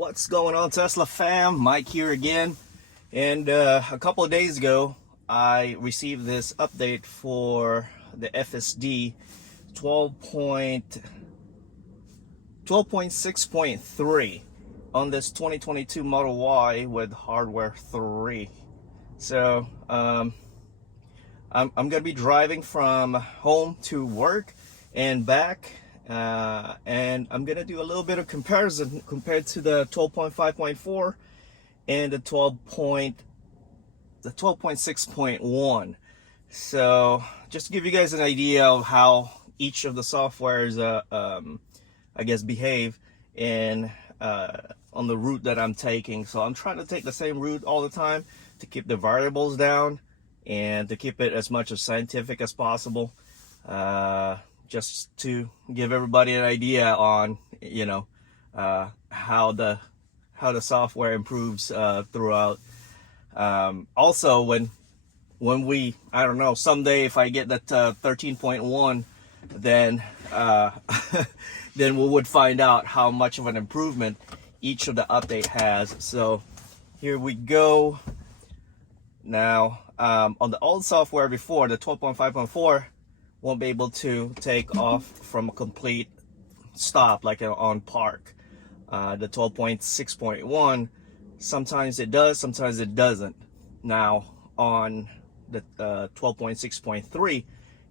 What's going on, Tesla fam? Mike here again. And a couple of days ago, I received this update for the FSD 12.6.3 on this 2022 Model Y with hardware 3. So I'm gonna be driving from home to work and back, and I'm gonna do a little bit of comparison compared to the 12.5.4 and the 12.6.1. So just to give you guys an idea of how each of the softwares I guess behave in on the route that I'm taking. So I'm trying to take the same route all the time to keep the variables down and to keep it as much as scientific as possible, just to give everybody an idea on how the software improves throughout. Also, when we, I don't know, someday if I get that 13.1, then then we would find out how much of an improvement each of the update has. So here we go. Now, on the old software before, the 12.5.4 won't be able to take off from a complete stop like on park. The 12.6.1, sometimes it does, sometimes it doesn't. Now, on the 12.6.3,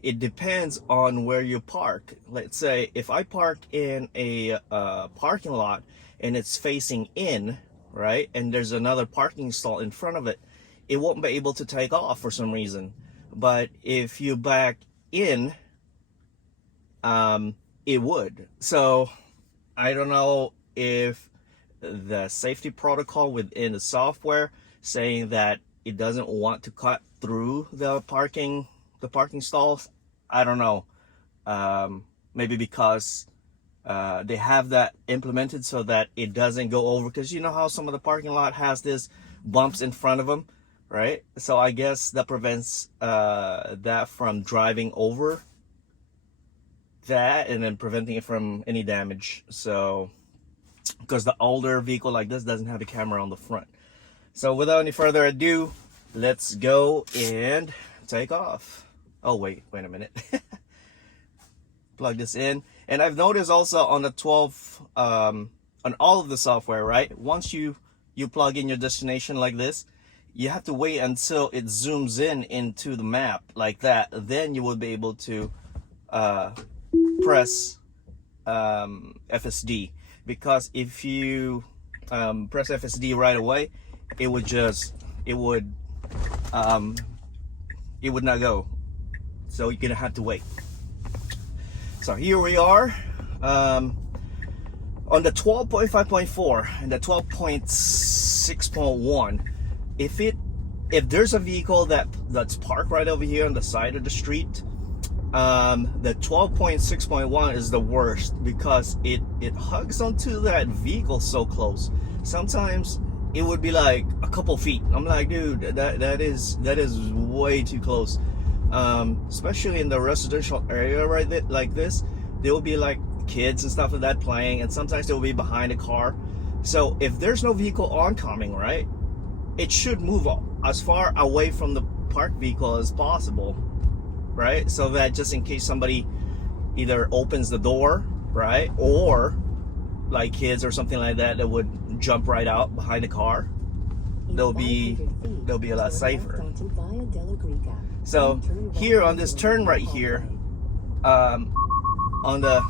it depends on where you park. Let's say if I park in a parking lot and it's facing in, right, and there's another parking stall in front of it, it won't be able to take off for some reason. But if you back in, it would. So I don't know if the safety protocol within the software saying that it doesn't want to cut through the parking stalls. I don't know. Maybe because they have that implemented so that it doesn't go over, because you know how some of the parking lot has this bumps in front of them, right? So I guess that prevents that from driving over that and then preventing it from any damage. So because the older vehicle like this doesn't have a camera on the front. So without any further ado, let's go and take off. Oh wait a minute. Plug this in. And I've noticed also on the 12 on all of the software, right, once you plug in your destination like this, you have to wait until it zooms in into the map like that. Then you will be able to press FSD, because if you press FSD right away, it would not go. So you're gonna have to wait. So here we are on the 12.5.4 and the 12.6.1. If there's a vehicle that's parked right over here on the side of the street, the 12.6.1 is the worst, because it hugs onto that vehicle so close. Sometimes it would be like a couple feet. I'm like, dude, that is way too close. Especially in the residential area right there, like this, there will be like kids and stuff like that playing, and sometimes they will be behind a car. So if there's no vehicle oncoming, right, it should move as far away from the parked vehicle as possible, right? So that just in case somebody either opens the door, right, or like kids or something like that would jump right out behind the car, they'll be a lot safer. So here on this turn right here, on the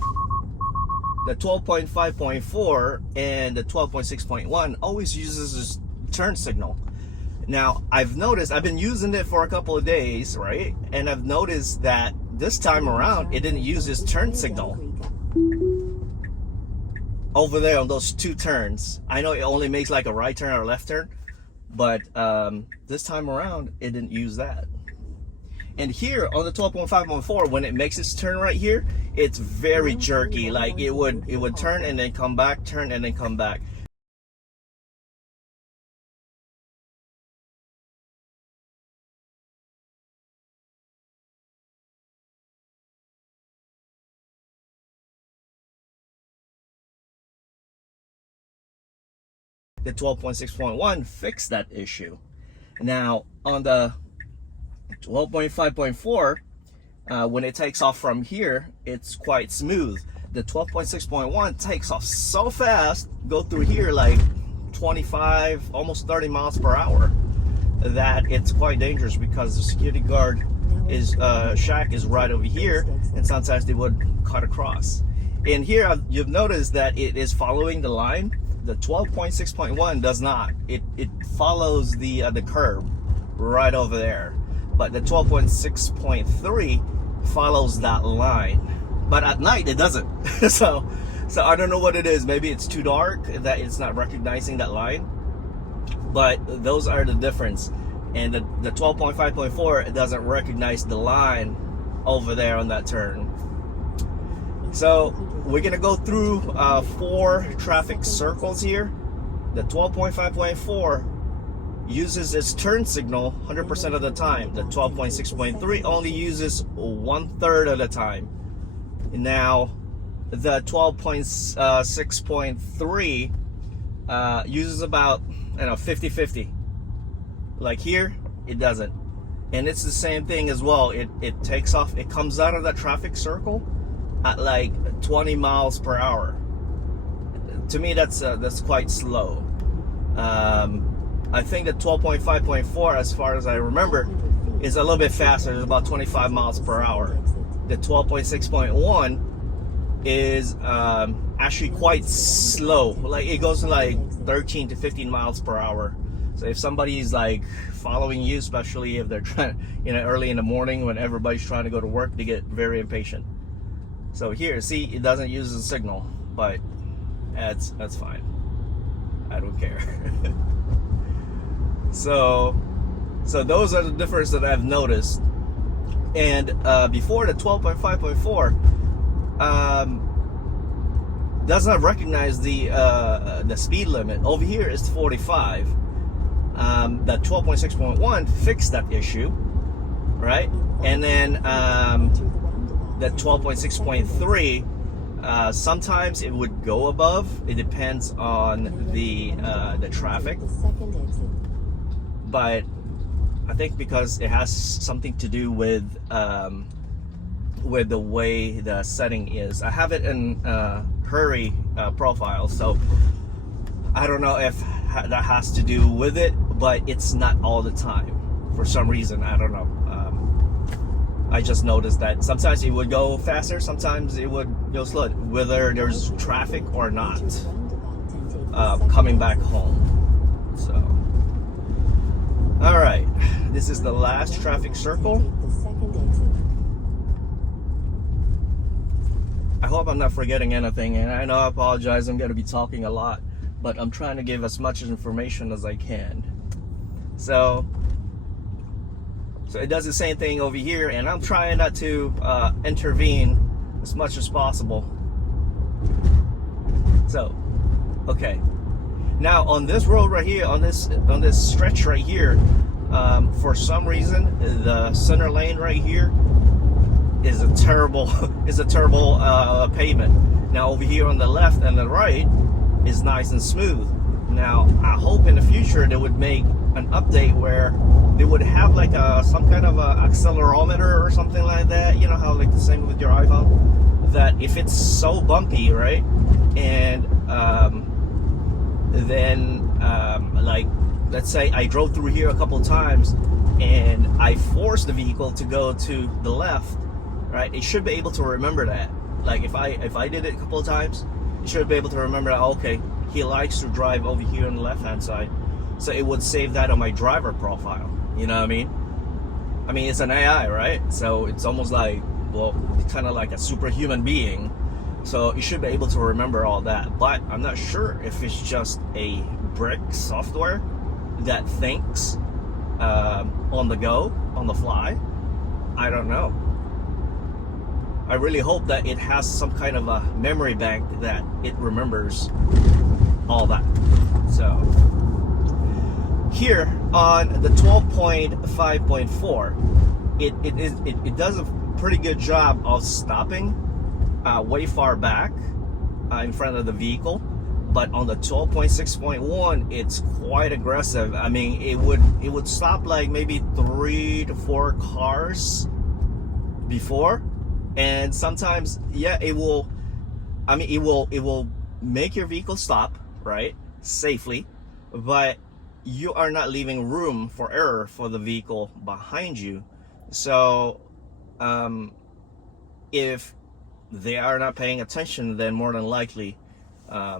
12.5.4 and the 12.6.1 always uses this turn signal. Now, I've noticed, I've been using it for a couple of days, right? And I've noticed that this time around, it didn't use this turn signal over there on those two turns. I know it only makes like a right turn or a left turn, but this time around, it didn't use that. And here on the 12.5.4, when it makes its turn right here, it's very jerky. Like it would turn and then come back, turn and then come back. the 12.6.1 fixed that issue. Now on the 12.5.4, when it takes off from here, it's quite smooth. The 12.6.1 takes off so fast, go through here like 25, almost 30 miles per hour, that it's quite dangerous because the security guard is shack is right over here, and sometimes they would cut across. And here you've noticed that it is following the line. The 12.6.1 does not. It follows the curb right over there, but the 12.6.3 follows that line. But at night it doesn't. so I don't know what it is. Maybe it's too dark that it's not recognizing that line. But those are the difference. And the 12.5.4, it doesn't recognize the line over there on that turn. So we're gonna go through 4 traffic circles here. The 12.5.4 uses its turn signal 100% of the time. The 12.6.3 only uses 1/3 of the time. Now the 12.6.3 uses about 50-50. Like here, it doesn't. And it's the same thing as well. It takes off, it comes out of that traffic circle at like 20 miles per hour. To me, that's quite slow. I think the 12.5.4, as far as I remember, is a little bit faster. It's about 25 miles per hour. The 12.6.1 is actually quite slow. Like it goes to like 13 to 15 miles per hour. So if somebody's like following you, especially if they're trying, early in the morning when everybody's trying to go to work, they get very impatient. So here, see, it doesn't use the signal, but that's fine. I don't care. So those are the differences that I've noticed. And before, the 12.5.4 does not recognize the speed limit. Over here is 45. The 12.6.1 fixed that issue, right? And then the 12.6.3, sometimes it would go above. It depends on the traffic. But I think because it has something to do with the way the setting is. I have it in Hurry profile, so I don't know if that has to do with it, but it's not all the time for some reason. I don't know. I just noticed that sometimes it would go faster, sometimes it would go slow, whether there's traffic or not, coming back home. So, all right, this is the last traffic circle. I hope I'm not forgetting anything, and I know I apologize, I'm going to be talking a lot, but I'm trying to give as much information as I can. So it does the same thing over here, and I'm trying not to intervene as much as possible. So, okay. Now on this road right here, on this stretch right here, for some reason, the center lane right here is a terrible pavement. Now over here on the left and the right is nice and smooth. Now I hope in the future they would make an update where they would have like some kind of a accelerometer or something like that. You know how like the same with your iPhone, that if it's so bumpy, right, and then like let's say I drove through here a couple times and I forced the vehicle to go to the left, right, it should be able to remember that. Like if I did it a couple of times, it should be able to remember that, okay, he likes to drive over here on the left hand side, so it would save that on my driver profile. You know what I mean? I mean, it's an AI, right? So it's almost like, well, it's kind of like a superhuman being, so you should be able to remember all that. But I'm not sure if it's just a brick software that thinks on the go, on the fly. I don't know. I really hope that it has some kind of a memory bank that it remembers all that. So here on the 12.5.4, it does a pretty good job of stopping way far back in front of the vehicle. But on the 12.6.1, it's quite aggressive. I mean, it would stop like maybe 3 to 4 cars before, and sometimes, yeah, it will. I mean, it will make your vehicle stop, right, safely, but you are not leaving room for error for the vehicle behind you. So if they are not paying attention, then more than likely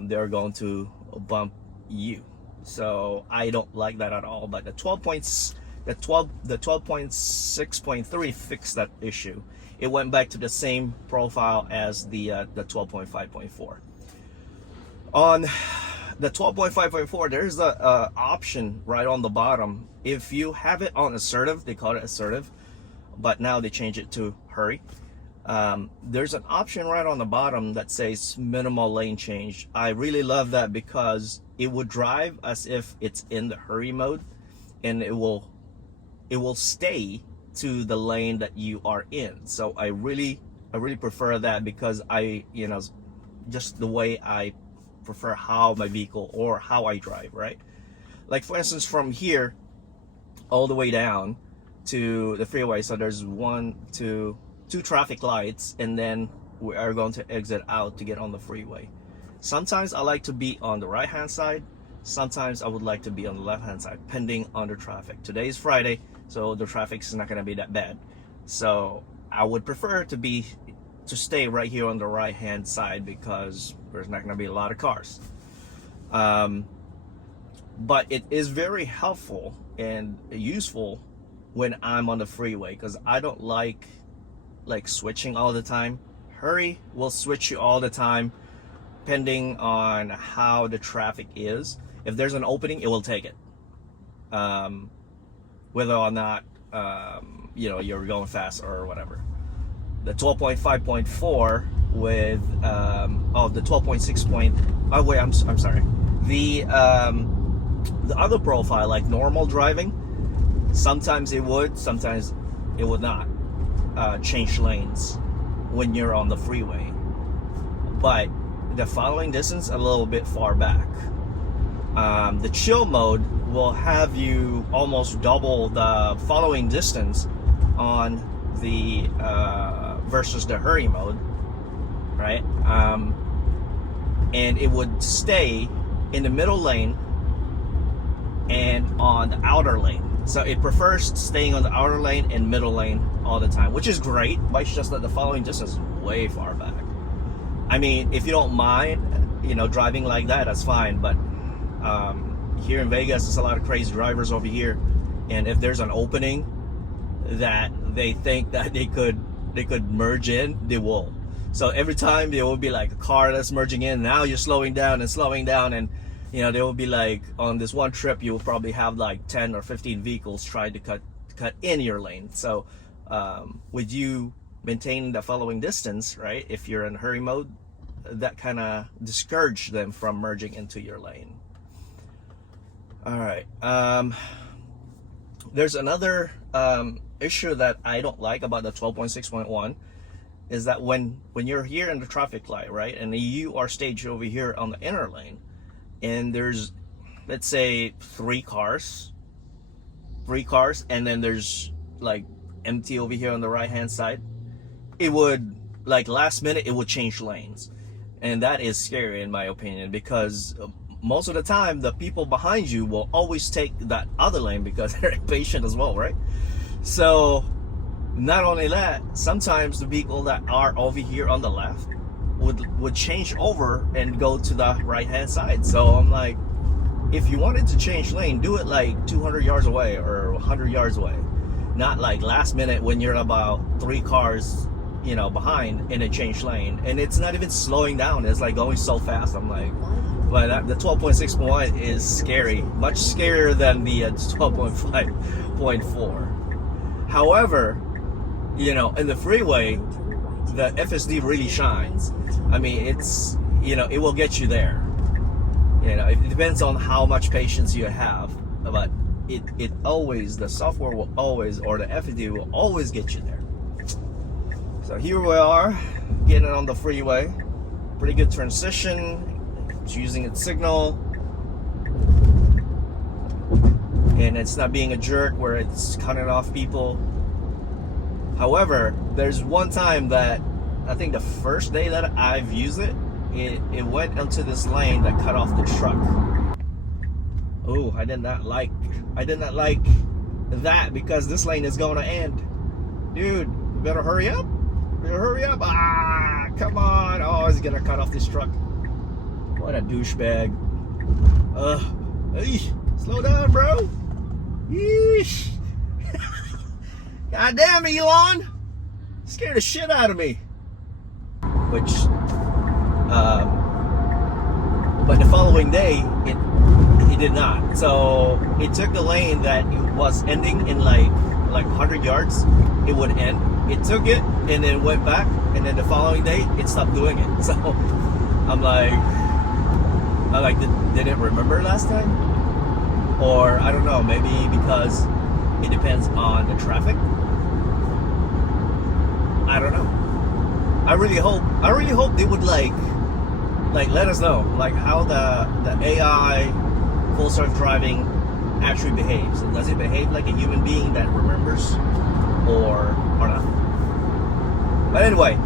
they're going to bump you. So I don't like that at all. But the 12.6.3 fixed that issue. It went back to the same profile as the 12.5.4. On the 12.5.4, there's a option right on the bottom. If you have it on assertive, they call it assertive, but now they change it to hurry. There's an option right on the bottom that says minimal lane change. I really love that because it would drive as if it's in the hurry mode, and it will stay to the lane that you are in. So I really prefer that, because just the way I prefer how my vehicle or how I drive, right? Like for instance, from here all the way down to the freeway, so there's 2 traffic lights, and then we are going to exit out to get on the freeway. Sometimes I like to be on the right hand side, sometimes I would like to be on the left hand side, depending on the traffic. Today is Friday, so the traffic is not going to be that bad, so I would prefer to stay right here on the right hand side, because there's not going to be a lot of cars. But it is very helpful and useful when I'm on the freeway, because I don't like switching all the time. Hurry will switch you all the time, depending on how the traffic is. If there's an opening, it will take it, whether or not you're going fast or whatever. The 12.5.4 with the 12.6. Oh wait, I'm sorry. The other profile, like normal driving, sometimes it would, sometimes it would not change lanes when you're on the freeway. But the following distance, a little bit far back. The chill mode will have you almost double the following distance on the versus the hurry mode, right? And it would stay in the middle lane and on the outer lane. So it prefers staying on the outer lane and middle lane all the time, which is great, but it's just that the following distance is way far back. I mean, if you don't mind, driving like that, that's fine. But here in Vegas, there's a lot of crazy drivers over here, and if there's an opening that they think that they could merge in, they will. So every time there will be like a car that's merging in, now you're slowing down, and there will be like, on this one trip, you will probably have like 10 or 15 vehicles trying to cut in your lane. So with you maintaining the following distance, right, if you're in hurry mode, that kind of discourage them from merging into your lane. All right. There's another issue that I don't like about the 12.6.1 is that when you're here in the traffic light, right, and you are staged over here on the inner lane, and there's, let's say, 3 cars, and then there's like empty over here on the right hand side, it would, like, last minute it would change lanes, and that is scary in my opinion, because most of the time the people behind you will always take that other lane because they're impatient as well, right? So not only that, sometimes the people that are over here on the left would change over and go to the right hand side. So I'm like, if you wanted to change lane, do it like 200 yards away or 100 yards away, not like last minute when you're about 3 cars behind in a change lane, and it's not even slowing down, it's like going so fast. I'm like, but the 12.6.1 is scary, much scarier than the 12.5.4. However, in the freeway, the FSD really shines. I mean, it's, it will get you there. It depends on how much patience you have, but it always, the software will always, or the FSD will always get you there. So here we are, getting on the freeway. Pretty good transition. it's using its signal, and it's not being a jerk where it's cutting off people. However, there's one time that I think the first day that I've used it, it went into this lane that cut off the truck. Oh, I did not like that, because this lane is going to end. Dude, you better hurry up. Ah, come on. Oh, he's gonna cut off this truck. What a douchebag. Hey, slow down, bro. Yeesh. God damn, Elon. Scared the shit out of me. Which, but the following day, it did not. So it took the lane that it was ending in like 100 yards. It would end. It took it and then went back, and then the following day it stopped doing it. So I'm like, did it remember last time? Or I don't know, maybe because it depends on the traffic. I don't know. I really hope they would like let us know like how the AI full self driving actually behaves. Does it behave like a human being that remembers, or not? But anyway,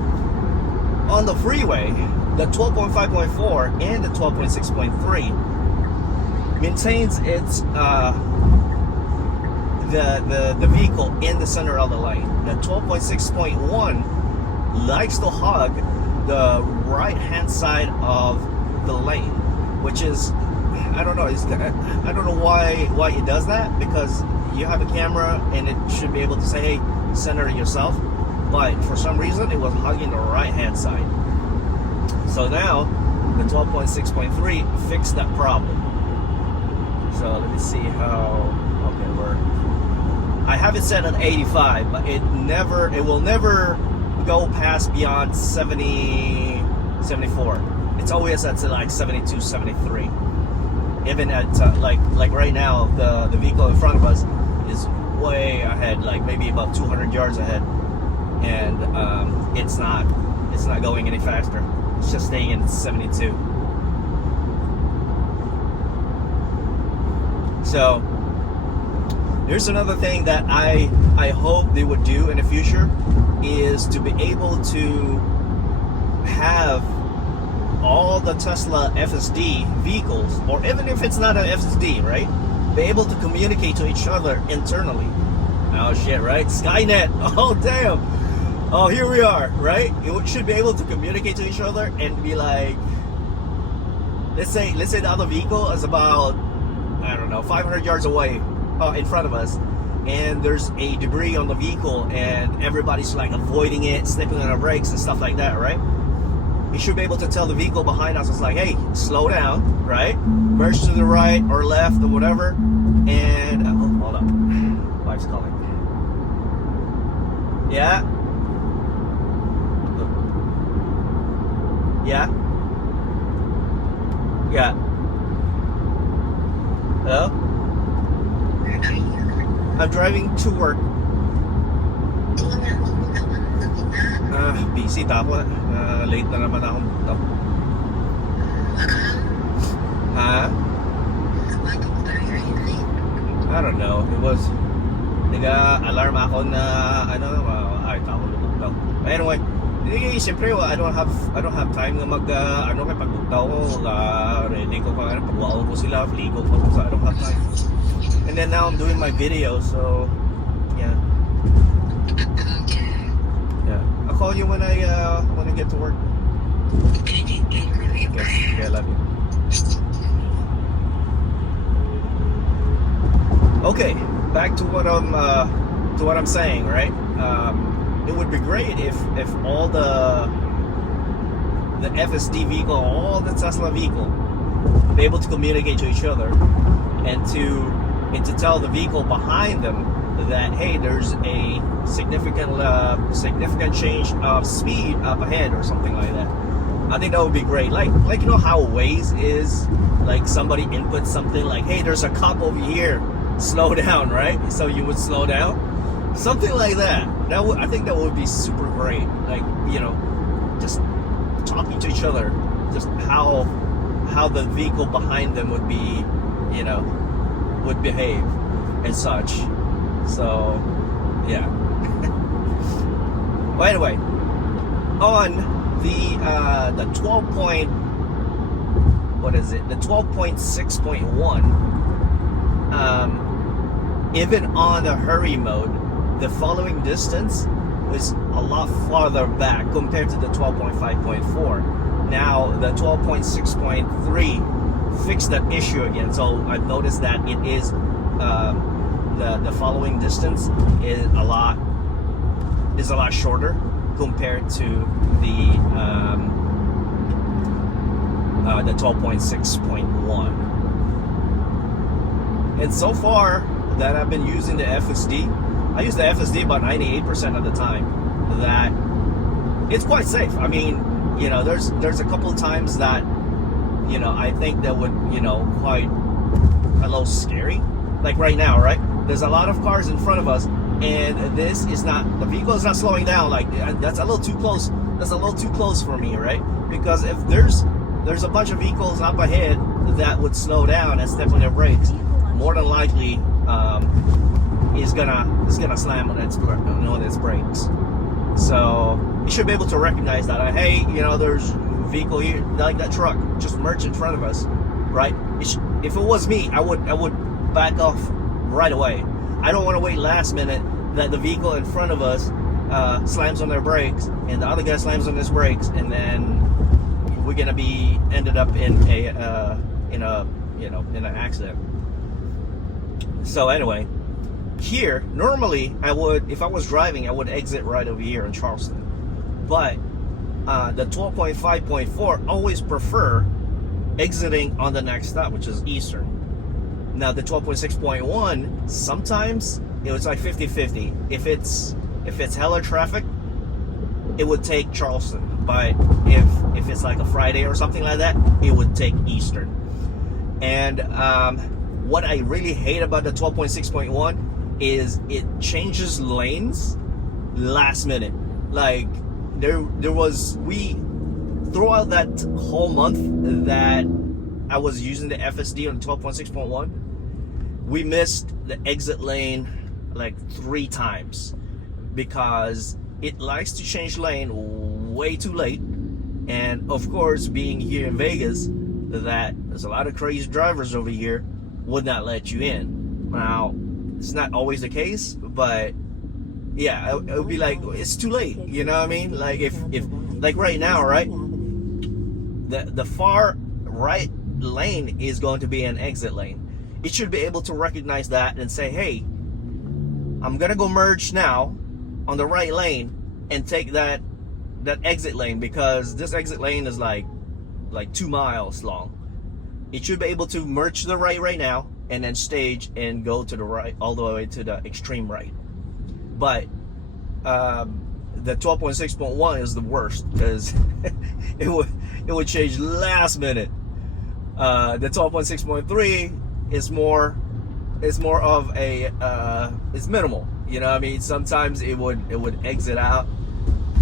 on the freeway, the 12.5.4 and the 12.6.3 maintains its the vehicle in the center of the lane. The 12.6.1 likes to hug the right hand side of the lane, which is, I don't know, I don't know why it does that, because you have a camera and it should be able to say, hey, center yourself, but for some reason it was hugging the right hand side. So now the 12.6.3 fixed that problem. So let me see how, okay, I have it set at 85, but it will never go past beyond 70, 74. It's always at like 72, 73. Even at like right now, the vehicle in front of us is way ahead, like maybe about 200 yards ahead, and it's not going any faster. It's just staying in 72. So here's another thing that I hope they would do in the future, is to be able to have all the Tesla FSD vehicles, or even if it's not an FSD, right, be able to communicate to each other internally. Oh shit, right? Skynet. Oh damn. Oh, here we are, right? It should be able to communicate to each other and be like, let's say the other vehicle is about, I don't know, 500 yards away in front of us, and there's a debris on the vehicle, and everybody's like avoiding it, slipping on the brakes and stuff like that, right? You should be able to tell the vehicle behind us, it's like, hey, slow down, right? Merge to the right or left or whatever, and hold up, wife's calling. Yeah. Yeah. Yeah. Hello? I'm driving to work. Busy tapos late na naman akong butaw. Huh? I don't know. It was nag-alarm ako na ay tao lubog daw. Anyway, siyempre I don't have time na kay pagbugtaw ko, ready ko pa pagwaon ko sila, ligo ko, so I don't have time. And then now I'm doing my video, so yeah. Yeah. I'll call you when I get to work. Yeah, I love you. Okay, back to what I'm saying, right? It would be great if all the FSD vehicle, all the Tesla vehicle, be able to communicate to each other, and to tell the vehicle behind them that, hey, there's a significant change of speed up ahead or something like that. I think that would be great. Like you know how Waze is, like somebody inputs something like, hey, there's a cop over here, slow down, right? So you would slow down, something like that. I think that would be super great. Like, you know, just talking to each other, just how how the vehicle behind them would be, would behave and such. So yeah. Well, anyway, on the 12.6.1, even on the hurry mode, the following distance is a lot farther back compared to the 12.5.4. Now the 12.6.3 fixed that issue again, so I've noticed that it is the following distance is a lot shorter compared to the 12.6.1. And so far that I've been using the FSD, I use the FSD about 98% of the time. That it's quite safe. I mean, there's a couple of times that I think that would quite a little scary. Like right now, right? There's a lot of cars in front of us, and the vehicle is not slowing down. Like that's a little too close. That's a little too close for me, right? Because if there's a bunch of vehicles up ahead that would slow down and step on their brakes, more than likely is gonna slam on its brakes. So you should be able to recognize that. Hey, there's a vehicle here, like that truck, just merged in front of us, right? If it was me, I would back off right away. I don't want to wait last minute that the vehicle in front of us slams on their brakes and the other guy slams on his brakes, and then we're gonna be ended up in an accident. So anyway, here normally if I was driving, I would exit right over here in Charleston, but the 12.5.4 always prefer exiting on the next stop, which is Eastern. Now the 12.6.1, sometimes it was like 50-50. If it's hella traffic, it would take Charleston, but if it's like a Friday or something like that, it would take Eastern. And what I really hate about the 12.6.1 is it changes lanes last minute. Like throughout that whole month that I was using the FSD on 12.6.1, we missed the exit lane like 3 times because it likes to change lane way too late. And of course, being here in Vegas, that there's a lot of crazy drivers over here, would not let you in. Now, it's not always the case, but yeah, it would be like, it's too late, you know what I mean? Like if like right now, right, the far right lane is going to be an exit lane. It should be able to recognize that and say, hey, I'm gonna go merge now on the right lane and take that exit lane, because this exit lane is like 2 miles long. It should be able to merge to the right now and then stage and go to the right all the way to the extreme right. But the 12.6.1 is the worst because it would change last minute. The 12.6.3 is more of a it's minimal, you know what I mean? Sometimes it would exit out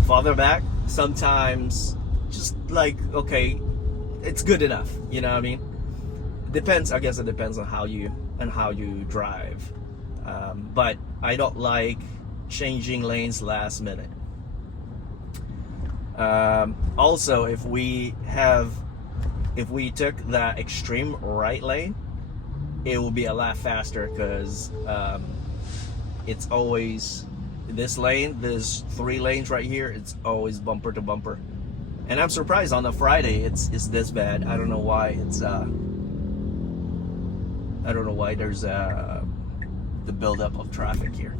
farther back, sometimes just like, okay, it's good enough, you know what I mean? I guess it depends on how you drive, but I don't like changing lanes last minute. Also, if we took the extreme right lane, it will be a lot faster because it's always this lane. There's 3 lanes right here. It's always bumper to bumper, and I'm surprised on a Friday it's this bad. I don't know why. I don't know why there's the buildup of traffic here.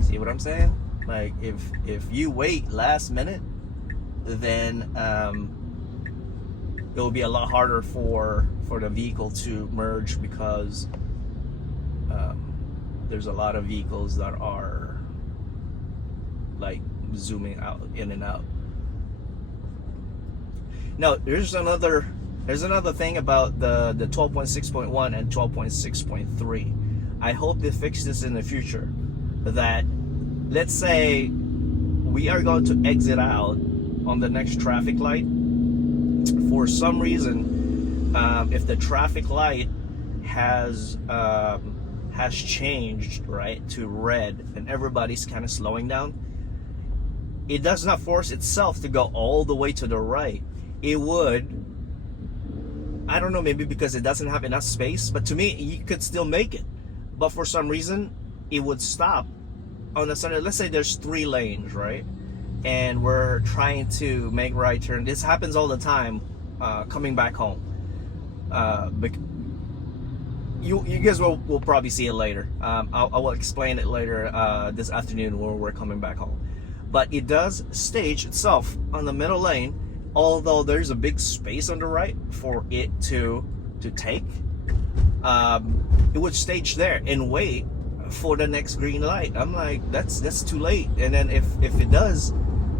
See what I'm saying? Like if you wait last minute, then it will be a lot harder for the vehicle to merge because there's a lot of vehicles that are like zooming out in and out. Now there's another thing about the 12.6.1 and 12.6.3. I hope they fix this in the future, that let's say we are going to exit out on the next traffic light, For some reason, if the traffic light has changed, right, to red, and everybody's kind of slowing down, it does not force itself to go all the way to the right. It would, I don't know, maybe because it doesn't have enough space, but to me, you could still make it. But for some reason, it would stop on the center. Let's say there's 3 lanes, right? And we're trying to make right turn. This happens all the time coming back home. You guys will probably see it later. I will explain it later this afternoon when we're coming back home. But it does stage itself on the middle lane, although there's a big space on the right for it to take. It would stage there and wait for the next green light. I'm like, that's too late. And then if it does,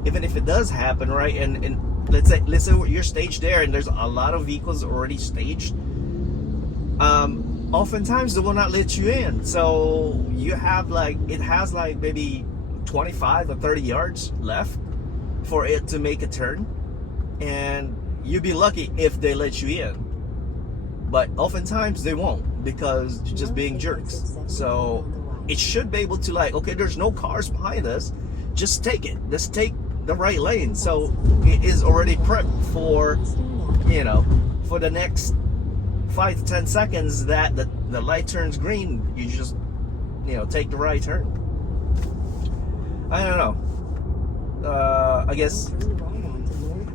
even if it does happen, right, and let's say you're staged there and there's a lot of vehicles already staged, oftentimes they will not let you in. So you have it has maybe 25 or 30 yards left for it to make a turn, and you'd be lucky if they let you in. But oftentimes they won't, because just being jerks. So it should be able to, okay, there's no cars behind us, just take it. Just take the right lane. So it is already prepped for, for the next 5 to 10 seconds that the light turns green. You just, take the right turn. I don't know. I guess,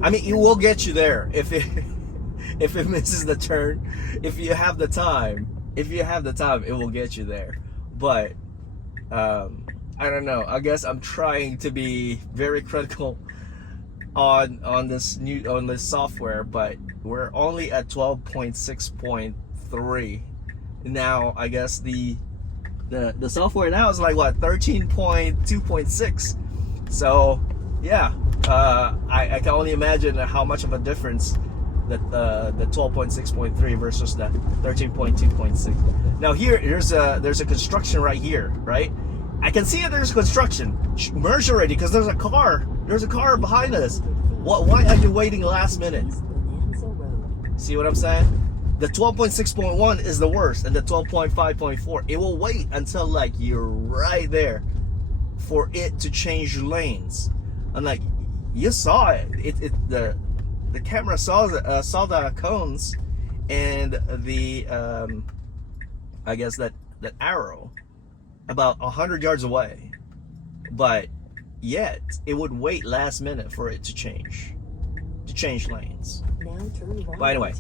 I mean, it will get you there if it misses the turn. If you have the time, it will get you there. But I don't know. I guess I'm trying to be very critical on this software, but we're only at 12.6.3 now. I guess the software now is like what, 13.2.6. So yeah, I can only imagine how much of a difference that the 12.6.3 versus the 13.2.6. Now here, there's a construction right here, right? I can see it. There's construction. Merge already, because there's a car behind us. Why are you waiting last minute? See what I'm saying? The 12.6.1 is the worst, and the 12.5.4, it will wait until you're right there for it to change lanes. And you saw it. The camera saw the cones and the I guess that arrow about 100 yards away, but yet it would wait last minute for it to change lanes. But anyway,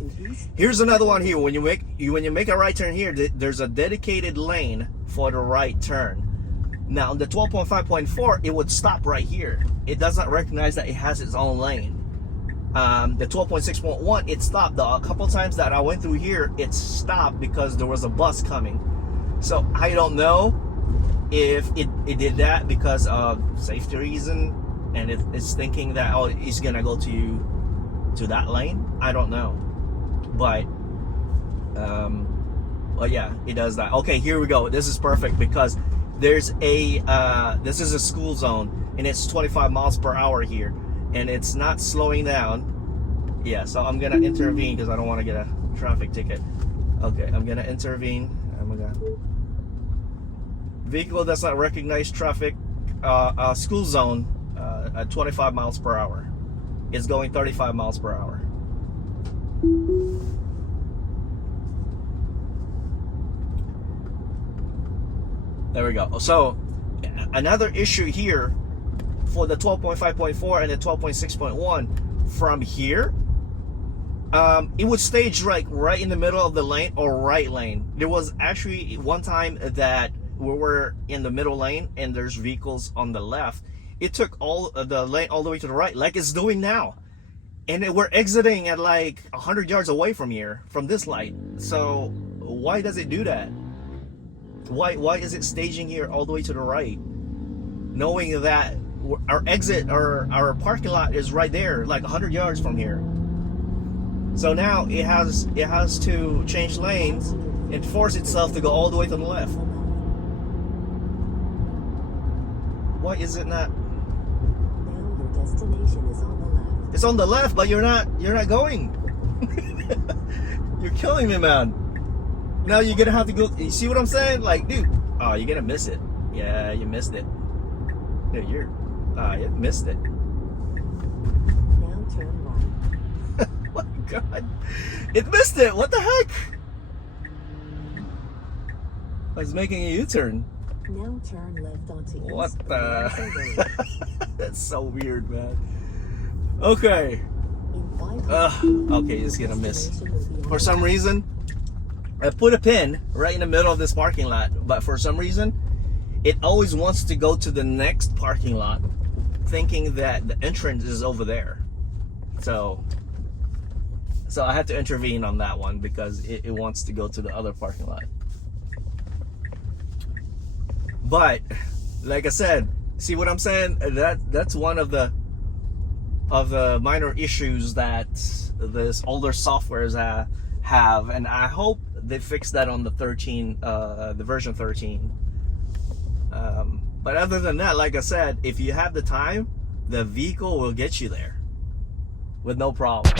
here's another one here. When you make a right turn here, there's a dedicated lane for the right turn. Now the 12.5.4, it would stop right here. It does not recognize that it has its own lane. The 12.6.1, it stopped. A couple times that I went through here, it stopped because there was a bus coming. So I don't know if it did that because of safety reason, and it's thinking that, oh, it's gonna go to that lane. I don't know, but yeah, it does that. Okay, here we go. This is perfect because there's this is a school zone, and it's 25 miles per hour here, and it's not slowing down. Yeah, so I'm gonna intervene because I don't want to get a traffic ticket. Okay, I'm gonna intervene. Vehicle does not recognize traffic. School zone at 25 miles per hour. It's going 35 miles per hour. There we go. So another issue here for the 12.5.4 and the 12.6.1, from here, it would stage right in the middle of the lane or right lane. There was actually one time that we were in the middle lane and there's vehicles on the left. It took all the lane all the way to the right, like it's doing now, and we're exiting at 100 yards away from here, from this light. So why does it do that? Why is it staging here all the way to the right, knowing that our exit or our parking lot is right there, 100 yards from here? So now it has to change lanes and force itself to go all the way to the left. Why is it not? Now your destination is on the left. It's on the left, but you're not going. You're killing me, man. Now you're gonna have to go. You see what I'm saying? Like, dude, oh, you're gonna miss it. Yeah, you missed it. Dude, you missed it. Now turn right. Oh my God, it missed it. What the heck? I was making a U-turn. Now turn left onto What East the? Plaza Road. That's so weird, man. Okay. In 500 Okay, it's gonna miss. destination will be For on some reason, I put a pin right in the middle of this parking lot, but for some reason, it always wants to go to the next parking lot, thinking that the entrance is over there. So I had to intervene on that one because it wants to go to the other parking lot. But like I said, see what I'm saying? That's one of the minor issues that this older softwares have, and I hope they fix that on the version 13. But other than that, like I said, if you have the time, the vehicle will get you there with no problem.